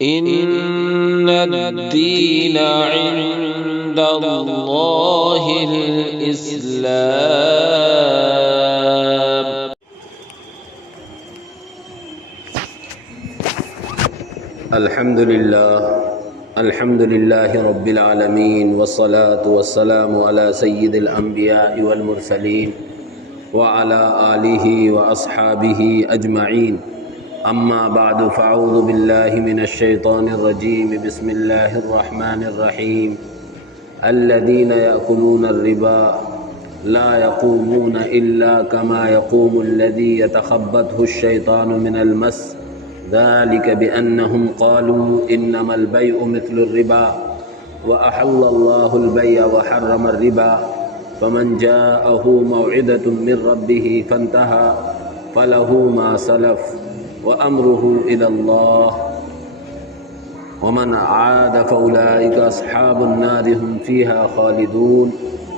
إن الدين عند الله الإسلام. الحمد لله رب العالمين، والصلاة والسلام على سيد الأنبياء والمرسلين وعلى آله وأصحابه أجمعين. أما بعد، فأعوذ بالله من الشيطان الرجيم. بسم الله الرحمن الرحيم. الذين يأكلون الربا لا يقومون إلا كما يقوم الذي يتخبطه الشيطان من المس، ذلك بأنهم قالوا إنما البيع مثل الربا وأحل الله البيع وحرم الربا، فمن جاءه موعظة من ربه فانتهى فله ما سلف وأمره إلى الله ومن عاد فأولئك أصحاب النار هم فيها خالدون.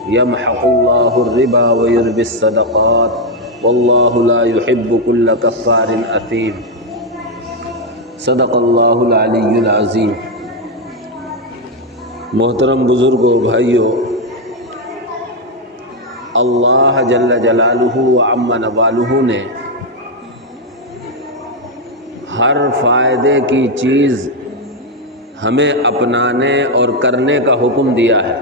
يمحق الله الربا ويربي الصدقات والله لا يحب كل كفار أثيم. صدق اللہ العلی العظیم. محترم بزرگوں، بھائیوں، اللہ جل جلالہ و عم نوالہ نے ہر فائدے کی چیز ہمیں اپنانے اور کرنے کا حکم دیا ہے،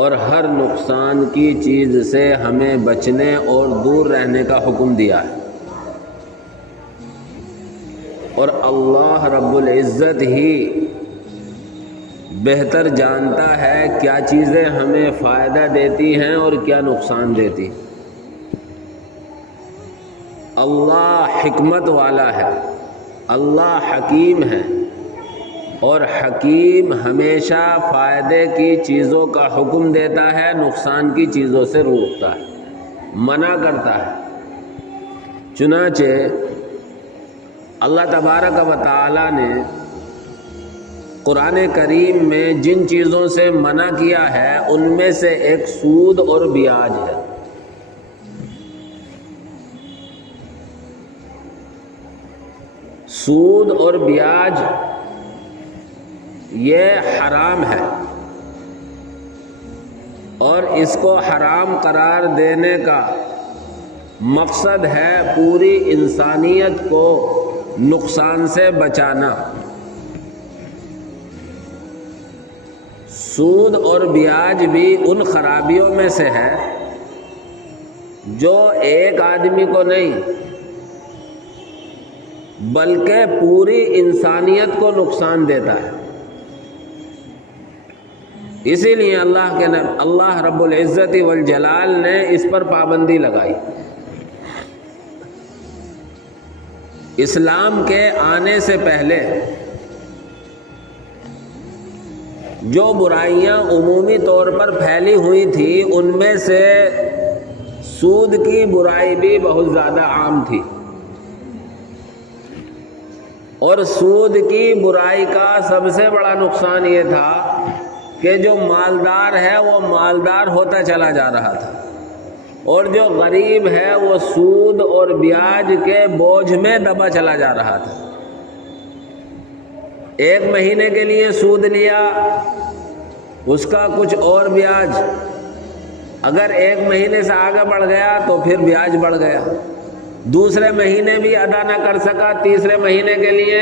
اور ہر نقصان کی چیز سے ہمیں بچنے اور دور رہنے کا حکم دیا ہے. اور اللہ رب العزت ہی بہتر جانتا ہے کیا چیزیں ہمیں فائدہ دیتی ہیں اور کیا نقصان دیتی. اللہ حکمت والا ہے، اللہ حکیم ہے، اور حکیم ہمیشہ فائدے کی چیزوں کا حکم دیتا ہے، نقصان کی چیزوں سے روکتا ہے، منع کرتا ہے. چنانچہ اللہ تبارک و تعالی نے قرآن کریم میں جن چیزوں سے منع کیا ہے ان میں سے ایک سود اور بیاج ہے. سود اور بیاج یہ حرام ہے، اور اس کو حرام قرار دینے کا مقصد ہے پوری انسانیت کو نقصان سے بچانا. سود اور بیاج بھی ان خرابیوں میں سے ہے جو ایک آدمی کو نہیں بلکہ پوری انسانیت کو نقصان دیتا ہے. اسی لیے اللہ رب العزت والجلال نے اس پر پابندی لگائی. اسلام کے آنے سے پہلے جو برائیاں عمومی طور پر پھیلی ہوئی تھی ان میں سے سود کی برائی بھی بہت زیادہ عام تھی. اور سود کی برائی کا سب سے بڑا نقصان یہ تھا کہ جو مالدار ہے وہ مالدار ہوتا چلا جا رہا تھا، اور جو غریب ہے وہ سود اور بیاج کے بوجھ میں دبا چلا جا رہا تھا. ایک مہینے کے لیے سود لیا، اس کا کچھ اور بیاج، اگر ایک مہینے سے آگے بڑھ گیا تو پھر بیاج بڑھ گیا. دوسرے مہینے بھی ادا نہ کر سکا تیسرے مہینے کے لیے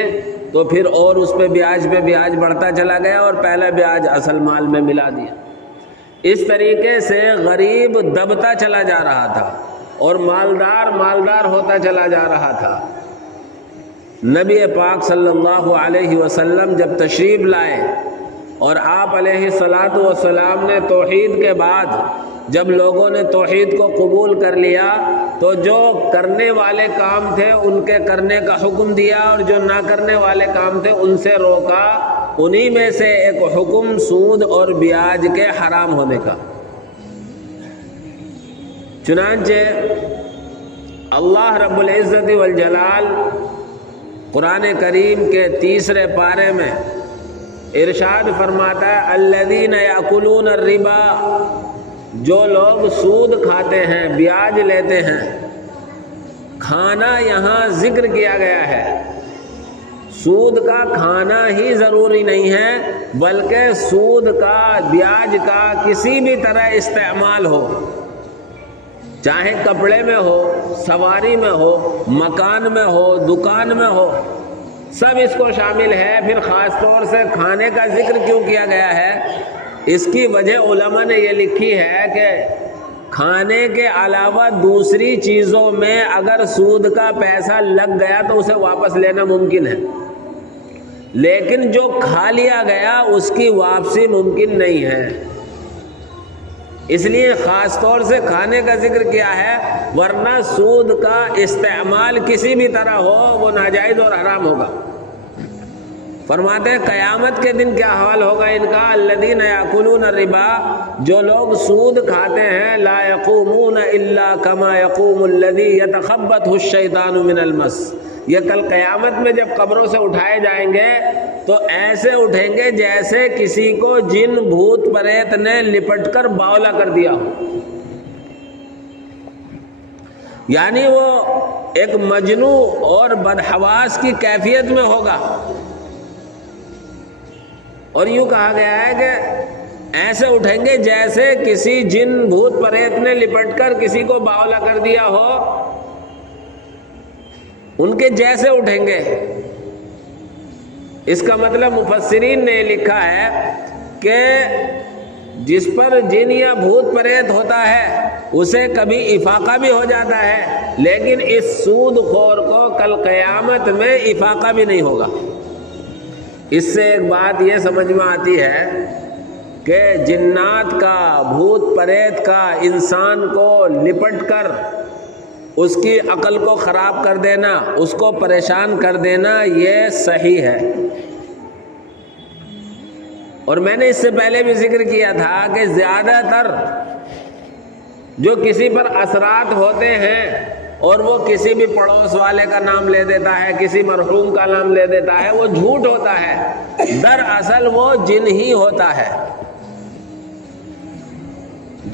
تو پھر اور اس پہ بیاج بڑھتا چلا گیا، اور پہلا بیاج اصل مال میں ملا دیا. اس طریقے سے غریب دبتا چلا جا رہا تھا اور مالدار ہوتا چلا جا رہا تھا. نبی پاک صلی اللہ علیہ وسلم جب تشریف لائے اور آپ علیہ الصلاۃ والسلام نے توحید کے بعد جب لوگوں نے توحید کو قبول کر لیا تو جو کرنے والے کام تھے ان کے کرنے کا حکم دیا، اور جو نہ کرنے والے کام تھے ان سے روکا. انہی میں سے ایک حکم سود اور بیاج کے حرام ہونے کا. چنانچہ اللہ رب العزت والجلال قرآن کریم کے 3 پارے میں ارشاد فرماتا ہے الذین یاکلون الربا، جو لوگ سود کھاتے ہیں، بیاج لیتے ہیں. کھانا یہاں ذکر کیا گیا ہے، سود کا کھانا ہی ضروری نہیں ہے، بلکہ سود کا، بیاج کا کسی بھی طرح استعمال ہو، چاہے کپڑے میں ہو، سواری میں ہو، مکان میں ہو، دکان میں ہو، سب اس کو شامل ہے۔ پھر خاص طور سے کھانے کا ذکر کیوں کیا گیا ہے؟ اس کی وجہ علماء نے یہ لکھی ہے کہ کھانے کے علاوہ دوسری چیزوں میں اگر سود کا پیسہ لگ گیا تو اسے واپس لینا ممکن ہے، لیکن جو کھا لیا گیا اس کی واپسی ممکن نہیں ہے، اس لیے خاص طور سے کھانے کا ذکر کیا ہے، ورنہ سود کا استعمال کسی بھی طرح ہو وہ ناجائز اور حرام ہوگا۔ فرماتے ہیں قیامت کے دن کیا حال ہوگا ان کا؟ الذین یاکلون الربا، جو لوگ سود کھاتے ہیں، لا یقومون الا کما یقوم الذی یتخبطہ الشیطان من المس، یہ کل قیامت میں جب قبروں سے اٹھائے جائیں گے تو ایسے اٹھیں گے جیسے کسی کو جن بھوت پریت نے لپٹ کر باولا کر دیا ہو، یعنی وہ ایک مجنوں اور بدحواس کی کیفیت میں ہوگا۔ اور یوں کہا گیا ہے کہ ایسے اٹھیں گے جیسے کسی جن بھوت پریت نے لپٹ کر کسی کو باولا کر دیا ہو، ان کے جیسے اٹھیں گے۔ اس کا مطلب مفسرین نے لکھا ہے کہ جس پر جن یا بھوت پریت ہوتا ہے اسے کبھی افاقہ بھی ہو جاتا ہے، لیکن اس سود خور کو کل قیامت میں افاقہ بھی نہیں ہوگا۔ اس سے ایک بات یہ سمجھ میں آتی ہے کہ جنات کا، بھوت پریت کا انسان کو لپٹ کر اس کی عقل کو خراب کر دینا، اس کو پریشان کر دینا، یہ صحیح ہے۔ اور میں نے اس سے پہلے بھی ذکر کیا تھا کہ زیادہ تر جو کسی پر اثرات ہوتے ہیں اور وہ کسی بھی پڑوس والے کا نام لے دیتا ہے، کسی مرحوم کا نام لے دیتا ہے، وہ جھوٹ ہوتا ہے، دراصل وہ جن ہی ہوتا ہے۔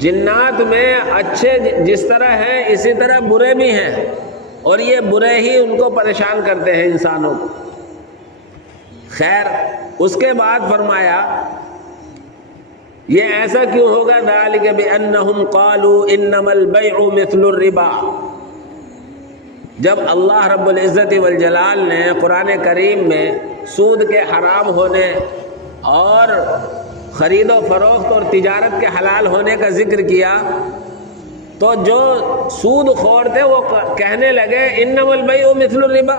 جنات میں اچھے جس طرح ہیں اسی طرح برے بھی ہیں، اور یہ برے ہی ان کو پریشان کرتے ہیں انسانوں کو۔ خیر، اس کے بعد فرمایا یہ ایسا کیوں ہوگا؟ ذالک بأنہم قالوا انما البیع مثل الربا۔ جب اللہ رب العزت والجلال نے قرآن کریم میں سود کے حرام ہونے اور خرید و فروخت اور تجارت کے حلال ہونے کا ذکر کیا تو جو سود خور تھے وہ کہنے لگے انما البیع مثل الربا،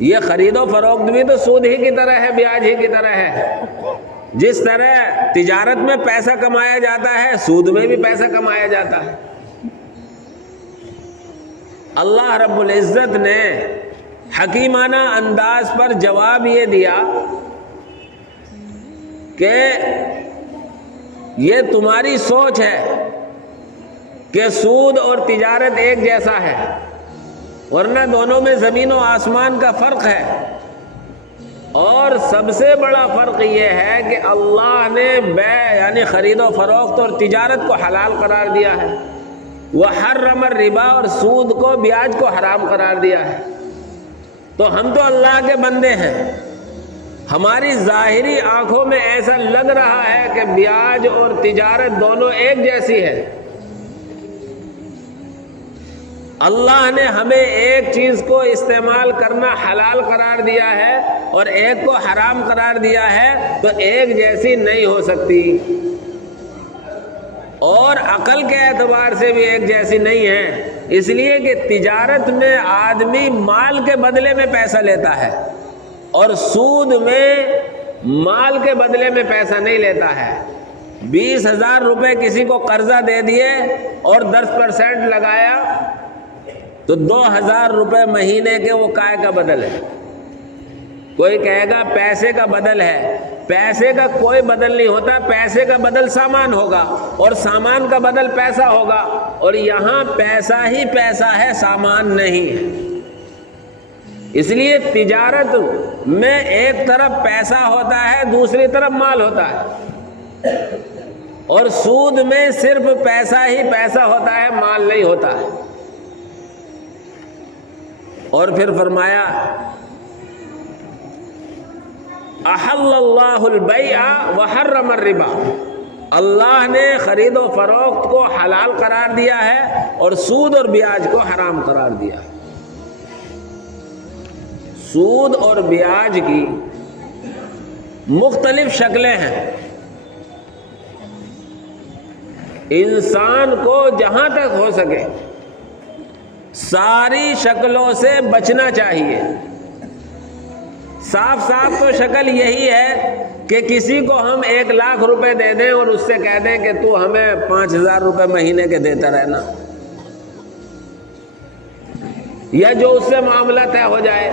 یہ خرید و فروخت بھی تو سود ہی کی طرح ہے، بیاج ہی کی طرح ہے۔ جس طرح تجارت میں پیسہ کمایا جاتا ہے سود میں بھی پیسہ کمایا جاتا ہے۔ اللہ رب العزت نے حکیمانہ انداز پر جواب یہ دیا کہ یہ تمہاری سوچ ہے کہ سود اور تجارت ایک جیسا ہے، ورنہ دونوں میں زمین و آسمان کا فرق ہے۔ اور سب سے بڑا فرق یہ ہے کہ اللہ نے بیع یعنی خرید و فروخت اور تجارت کو حلال قرار دیا ہے، وحرم الربا اور سود کو، بیاج کو حرام قرار دیا ہے۔ تو ہم تو اللہ کے بندے ہیں، ہماری ظاہری آنکھوں میں ایسا لگ رہا ہے کہ بیاج اور تجارت دونوں ایک جیسی ہے۔ اللہ نے ہمیں ایک چیز کو استعمال کرنا حلال قرار دیا ہے اور ایک کو حرام قرار دیا ہے، تو ایک جیسی نہیں ہو سکتی، اور عقل کے اعتبار سے بھی ایک جیسی نہیں ہے، اس لیے کہ تجارت میں آدمی مال کے بدلے میں پیسہ لیتا ہے اور سود میں مال کے بدلے میں پیسہ نہیں لیتا ہے۔ 20,000 روپے کسی کو قرضہ دے دیے اور 10% لگایا تو 2,000 روپے مہینے کے وہ کائے کا بدل ہے۔ کوئی کہے گا پیسے کا بدل ہے، پیسے کا کوئی بدل نہیں ہوتا، پیسے کا بدل سامان ہوگا اور سامان کا بدل پیسہ ہوگا، اور یہاں پیسہ ہی پیسہ ہے، سامان نہیں ہے۔ اس لیے تجارت میں ایک طرف پیسہ ہوتا ہے، دوسری طرف مال ہوتا ہے، اور سود میں صرف پیسہ ہی پیسہ ہوتا ہے، مال نہیں ہوتا ہے۔ اور پھر فرمایا احل اللہ البیع وحرم الربا، اللہ نے خرید و فروخت کو حلال قرار دیا ہے اور سود اور بیاج کو حرام قرار دیا ہے۔ سود اور بیاج کی مختلف شکلیں ہیں، انسان کو جہاں تک ہو سکے ساری شکلوں سے بچنا چاہیے۔ صاف صاف تو شکل یہی ہے کہ کسی کو ہم 1 لاکھ روپے دے دیں اور اس سے کہہ دیں کہ تو ہمیں 5,000 روپے مہینے کے دیتا رہنا، یا جو اس سے معاملہ طے ہو جائے،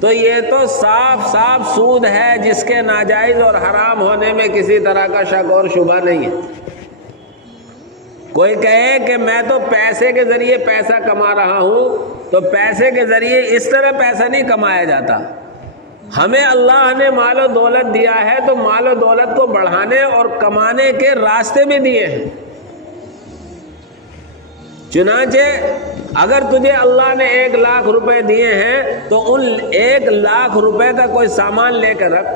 تو یہ تو صاف صاف سود ہے جس کے ناجائز اور حرام ہونے میں کسی طرح کا شک اور شبہ نہیں ہے۔ کوئی کہے کہ میں تو پیسے کے ذریعے پیسہ کما رہا ہوں، تو پیسے کے ذریعے اس طرح پیسہ نہیں کمایا جاتا۔ ہمیں اللہ نے مال و دولت دیا ہے تو مال و دولت کو بڑھانے اور کمانے کے راستے بھی دیے ہیں۔ چنانچہ اگر تجھے اللہ نے 1 لاکھ روپے دیے ہیں تو ان 1 لاکھ روپے کا کوئی سامان لے کر رکھ،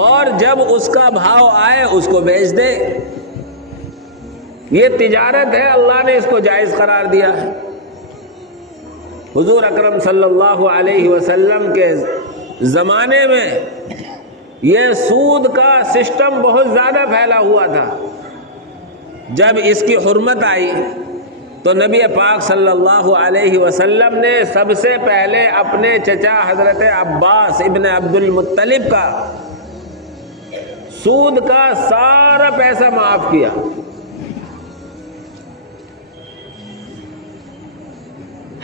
اور جب اس کا بھاؤ آئے اس کو بیچ دے۔ یہ تجارت ہے، اللہ نے اس کو جائز قرار دیا ہے۔ حضور اکرم صلی اللہ علیہ وسلم کے زمانے میں یہ سود کا سسٹم بہت زیادہ پھیلا ہوا تھا۔ جب اس کی حرمت آئی تو نبی پاک صلی اللہ علیہ وسلم نے سب سے پہلے اپنے چچا حضرت عباس ابن عبد المطلب کا سود کا سارا پیسہ معاف کیا۔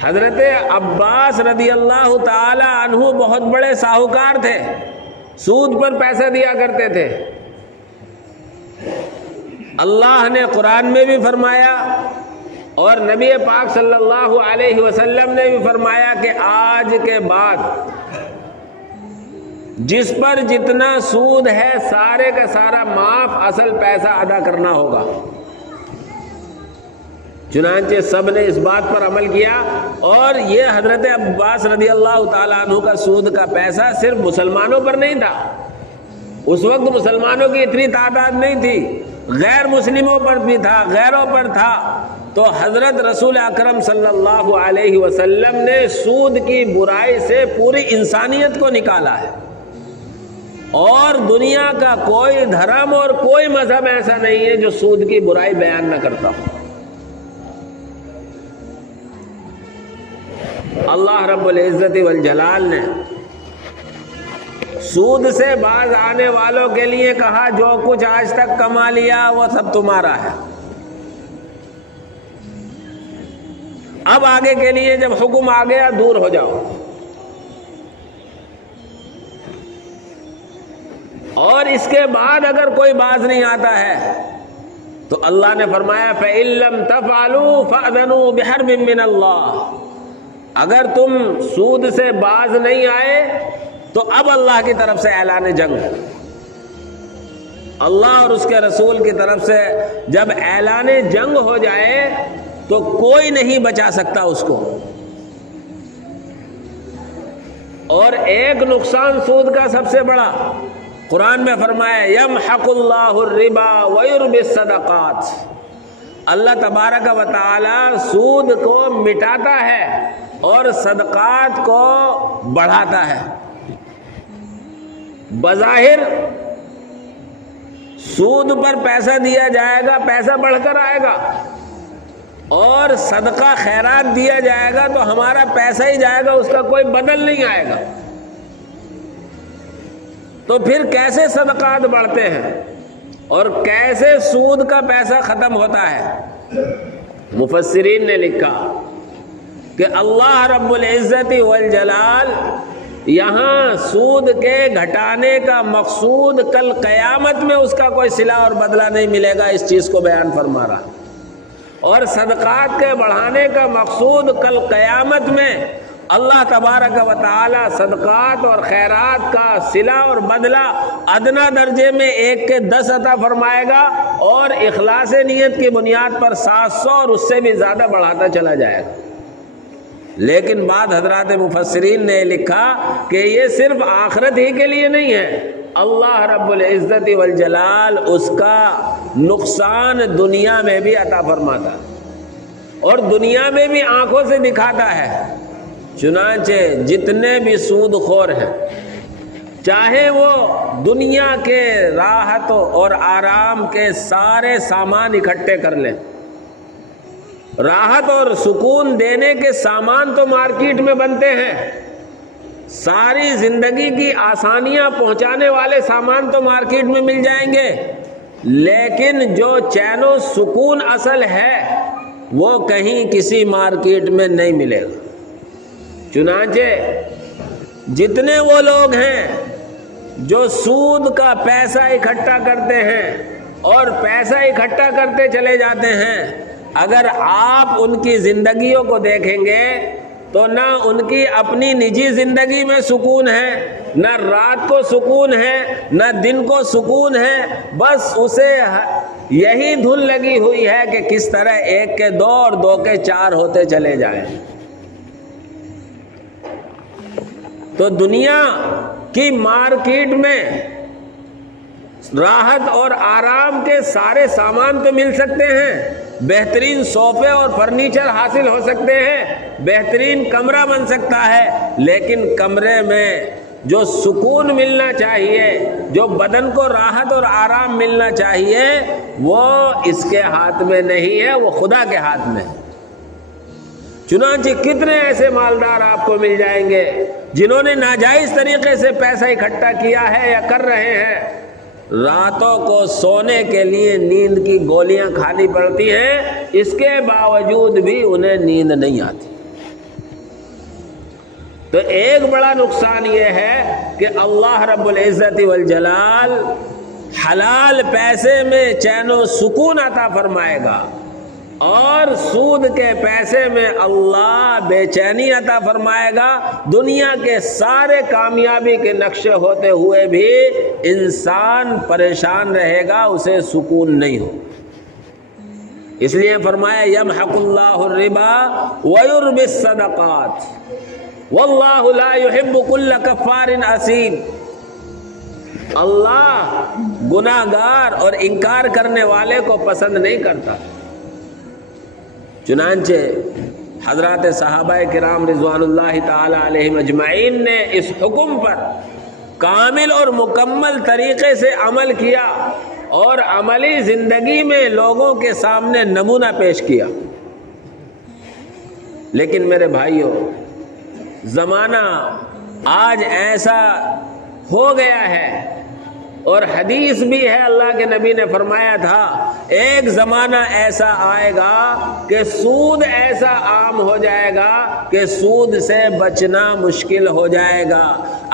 حضرت عباس رضی اللہ تعالی عنہ بہت بڑے ساہوکار تھے، سود پر پیسہ دیا کرتے تھے۔ اللہ نے قرآن میں بھی فرمایا اور نبی پاک صلی اللہ علیہ وسلم نے بھی فرمایا کہ آج کے بعد جس پر جتنا سود ہے سارے کا سارا معاف، اصل پیسہ ادا کرنا ہوگا۔ چنانچہ سب نے اس بات پر عمل کیا، اور یہ حضرت عباس رضی اللہ تعالیٰ عنہ کا سود کا پیسہ صرف مسلمانوں پر نہیں تھا، اس وقت مسلمانوں کی اتنی تعداد نہیں تھی، غیر مسلموں پر بھی تھا، غیروں پر تھا۔ تو حضرت رسول اکرم صلی اللہ علیہ وسلم نے سود کی برائی سے پوری انسانیت کو نکالا ہے، اور دنیا کا کوئی دھرم اور کوئی مذہب ایسا نہیں ہے جو سود کی برائی بیان نہ کرتا ہو۔ اللہ رب العزت والجلال نے سود سے باز آنے والوں کے لیے کہا جو کچھ آج تک کما لیا وہ سب تمہارا ہے۔ اب آگے کے لیے جب حکم آ گیا دور ہو جاؤ، اور اس کے بعد اگر کوئی باز نہیں آتا ہے تو اللہ نے فرمایا فَإِن لَّمْ تَفْعَلُوا فَأْذَنُوا بِحَرْبٍ مِّنَ اللَّهِ، اگر تم سود سے باز نہیں آئے تو اب اللہ کی طرف سے اعلان جنگ، اللہ اور اس کے رسول کی طرف سے جب اعلان جنگ ہو جائے تو کوئی نہیں بچا سکتا اس کو۔ اور ایک نقصان سود کا سب سے بڑا قرآن میں فرمایا یمحق اللہ الربا ویربی الصدقات، اللہ تبارک و تعالی سود کو مٹاتا ہے اور صدقات کو بڑھاتا ہے۔ بظاہر سود پر پیسہ دیا جائے گا، پیسہ بڑھ کر آئے گا، اور صدقہ خیرات دیا جائے گا تو ہمارا پیسہ ہی جائے گا، اس کا کوئی بدل نہیں آئے گا۔ تو پھر کیسے صدقات بڑھتے ہیں اور کیسے سود کا پیسہ ختم ہوتا ہے؟ مفسرین نے لکھا کہ اللہ رب العزت والجلال یہاں سود کے گھٹانے کا مقصود کل قیامت میں اس کا کوئی صلہ اور بدلہ نہیں ملے گا، اس چیز کو بیان فرما رہا، اور صدقات کے بڑھانے کا مقصود کل قیامت میں اللہ تبارک و تعالی صدقات اور خیرات کا صلہ اور بدلہ ادنا درجے میں 1 کے 10 عطا فرمائے گا، اور اخلاص نیت کی بنیاد پر 700 اور اس سے بھی زیادہ بڑھاتا چلا جائے گا۔ لیکن بعد حضرات مفسرین نے لکھا کہ یہ صرف آخرت ہی کے لیے نہیں ہے، اللہ رب العزت والجلال اس کا نقصان دنیا میں بھی عطا فرماتا ہے اور دنیا میں بھی آنکھوں سے دکھاتا ہے۔ چنانچہ جتنے بھی سود خور ہیں، چاہے وہ دنیا کے راحت اور آرام کے سارے سامان اکٹھے کر لیں، راحت اور سکون دینے کے سامان تو مارکیٹ میں بنتے ہیں، ساری زندگی کی آسانیاں پہنچانے والے سامان تو مارکیٹ میں مل جائیں گے، لیکن جو چین و سکون اصل ہے وہ کہیں کسی مارکیٹ میں نہیں ملے گا۔ چنانچہ جتنے وہ لوگ ہیں جو سود کا پیسہ اکٹھا کرتے ہیں اور پیسہ اکٹھا کرتے چلے جاتے ہیں، اگر آپ ان کی زندگیوں کو دیکھیں گے تو نہ ان کی اپنی نجی زندگی میں سکون ہے، نہ رات کو سکون ہے، نہ دن کو سکون ہے، بس اسے یہی دھن لگی ہوئی ہے کہ کس طرح ایک کے دو اور دو کے چار ہوتے چلے جائیں۔ تو دنیا کی مارکیٹ میں راحت اور آرام کے سارے سامان تو مل سکتے ہیں، بہترین صوفے اور فرنیچر حاصل ہو سکتے ہیں، بہترین کمرہ بن سکتا ہے، لیکن کمرے میں جو سکون ملنا چاہیے، جو بدن کو راحت اور آرام ملنا چاہیے، وہ اس کے ہاتھ میں نہیں ہے، وہ خدا کے ہاتھ میں ہے۔ چنانچہ کتنے ایسے مالدار آپ کو مل جائیں گے جنہوں نے ناجائز طریقے سے پیسہ اکٹھا کیا ہے یا کر رہے ہیں، راتوں کو سونے کے لیے نیند کی گولیاں کھانی پڑتی ہیں، اس کے باوجود بھی انہیں نیند نہیں آتی۔ تو ایک بڑا نقصان یہ ہے کہ اللہ رب العزت والجلال حلال پیسے میں چین و سکون عطا فرمائے گا اور سود کے پیسے میں اللہ بے چینی عطا فرمائے گا۔ دنیا کے سارے کامیابی کے نقشے ہوتے ہوئے بھی انسان پریشان رہے گا، اسے سکون نہیں ہو۔ اس لیے فرمایا یمحق اللہ الربا ویربی الصدقات واللہ لا يحب كل کفار اثیم۔ اللہ گناہ گار اور انکار کرنے والے کو پسند نہیں کرتا۔ چنانچہ حضرات صحابہ کرام رضوان اللہ تعالی علیہم اجمعین نے اس حکم پر کامل اور مکمل طریقے سے عمل کیا اور عملی زندگی میں لوگوں کے سامنے نمونہ پیش کیا۔ لیکن میرے بھائیوں، زمانہ آج ایسا ہو گیا ہے اور حدیث بھی ہے، اللہ کے نبی نے فرمایا تھا ایک زمانہ ایسا آئے گا کہ سود ایسا عام ہو جائے گا کہ سود سے بچنا مشکل ہو جائے گا۔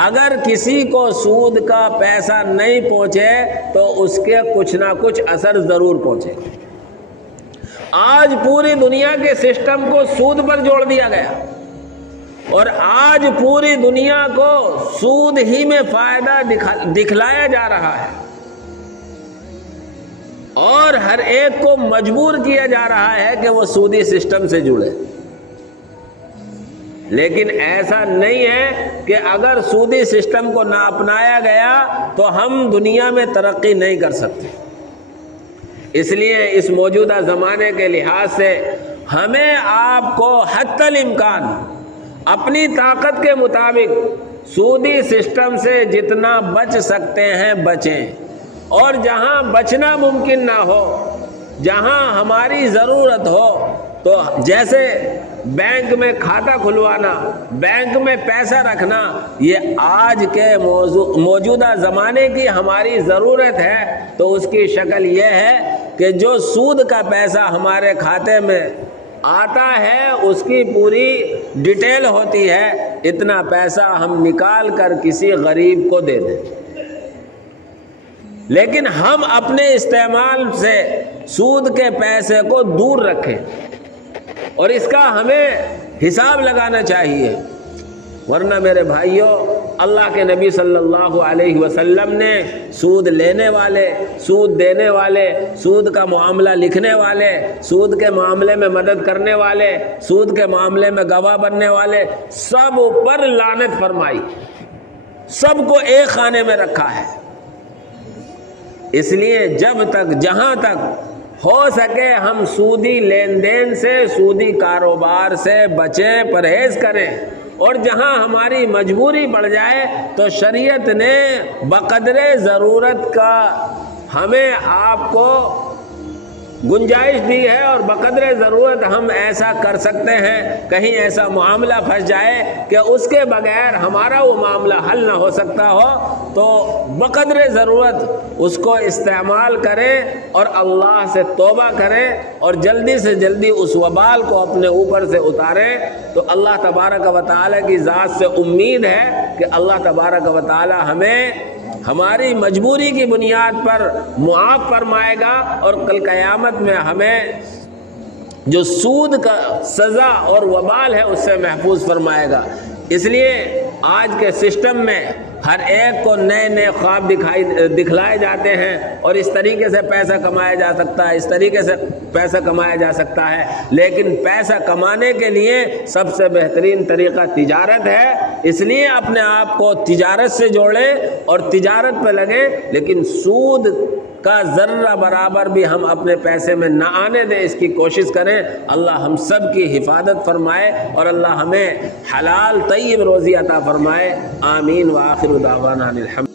اگر کسی کو سود کا پیسہ نہیں پہنچے تو اس کے کچھ نہ کچھ اثر ضرور پہنچے۔ آج پوری دنیا کے سسٹم کو سود پر جوڑ دیا گیا اور آج پوری دنیا کو سود ہی میں فائدہ دکھلایا جا رہا ہے اور ہر ایک کو مجبور کیا جا رہا ہے کہ وہ سودی سسٹم سے جڑے۔ لیکن ایسا نہیں ہے کہ اگر سودی سسٹم کو نہ اپنایا گیا تو ہم دنیا میں ترقی نہیں کر سکتے۔ اس لیے اس موجودہ زمانے کے لحاظ سے ہمیں آپ کو حتی الامکان اپنی طاقت کے مطابق سودی سسٹم سے جتنا بچ سکتے ہیں بچیں، اور جہاں بچنا ممکن نہ ہو، جہاں ہماری ضرورت ہو، تو جیسے بینک میں کھاتہ کھلوانا، بینک میں پیسہ رکھنا، یہ آج کے موجودہ زمانے کی ہماری ضرورت ہے، تو اس کی شکل یہ ہے کہ جو سود کا پیسہ ہمارے کھاتے میں آتا ہے اس کی پوری ڈیٹیل ہوتی ہے، اتنا پیسہ ہم نکال کر کسی غریب کو دے دیں۔ لیکن ہم اپنے استعمال سے سود کے پیسے کو دور رکھیں اور اس کا ہمیں حساب لگانا چاہیے۔ ورنہ میرے بھائیوں اللہ کے نبی صلی اللہ علیہ وسلم نے سود لینے والے، سود دینے والے، سود کا معاملہ لکھنے والے، سود کے معاملے میں مدد کرنے والے، سود کے معاملے میں گواہ بننے والے، سب پر لعنت فرمائی، سب کو ایک خانے میں رکھا ہے۔ اس لیے جب تک جہاں تک ہو سکے ہم سودی لین دین سے، سودی کاروبار سے بچیں، پرہیز کریں، اور جہاں ہماری مجبوری بڑھ جائے تو شریعت نے بقدر ضرورت کا ہمیں آپ کو گنجائش دی ہے، اور بقدر ضرورت ہم ایسا کر سکتے ہیں، کہیں ایسا معاملہ پھنس جائے کہ اس کے بغیر ہمارا وہ معاملہ حل نہ ہو سکتا ہو، تو بقدر ضرورت اس کو استعمال کریں اور اللہ سے توبہ کریں اور جلدی سے جلدی اس وبال کو اپنے اوپر سے اتاریں۔ تو اللہ تبارک و تعالیٰ کی ذات سے امید ہے کہ اللہ تبارک و تعالیٰ ہمیں ہماری مجبوری کی بنیاد پر معاف فرمائے گا، اور کل قیامت میں ہمیں جو سود کا سزا اور وبال ہے اس سے محفوظ فرمائے گا۔ اس لیے آج کے سسٹم میں ہر ایک کو نئے نئے خواب دکھلائے جاتے ہیں، اور اس طریقے سے پیسہ کمایا جا سکتا ہے، اس طریقے سے پیسہ کمایا جا سکتا ہے، لیکن پیسہ کمانے کے لیے سب سے بہترین طریقہ تجارت ہے۔ اس لیے اپنے آپ کو تجارت سے جوڑیں اور تجارت پہ لگیں، لیکن سود کا ذرہ برابر بھی ہم اپنے پیسے میں نہ آنے دیں، اس کی کوشش کریں۔ اللہ ہم سب کی حفاظت فرمائے، اور اللہ ہمیں حلال طیب روزی عطا فرمائے۔ آمین وآخر دعوانا الحمد۔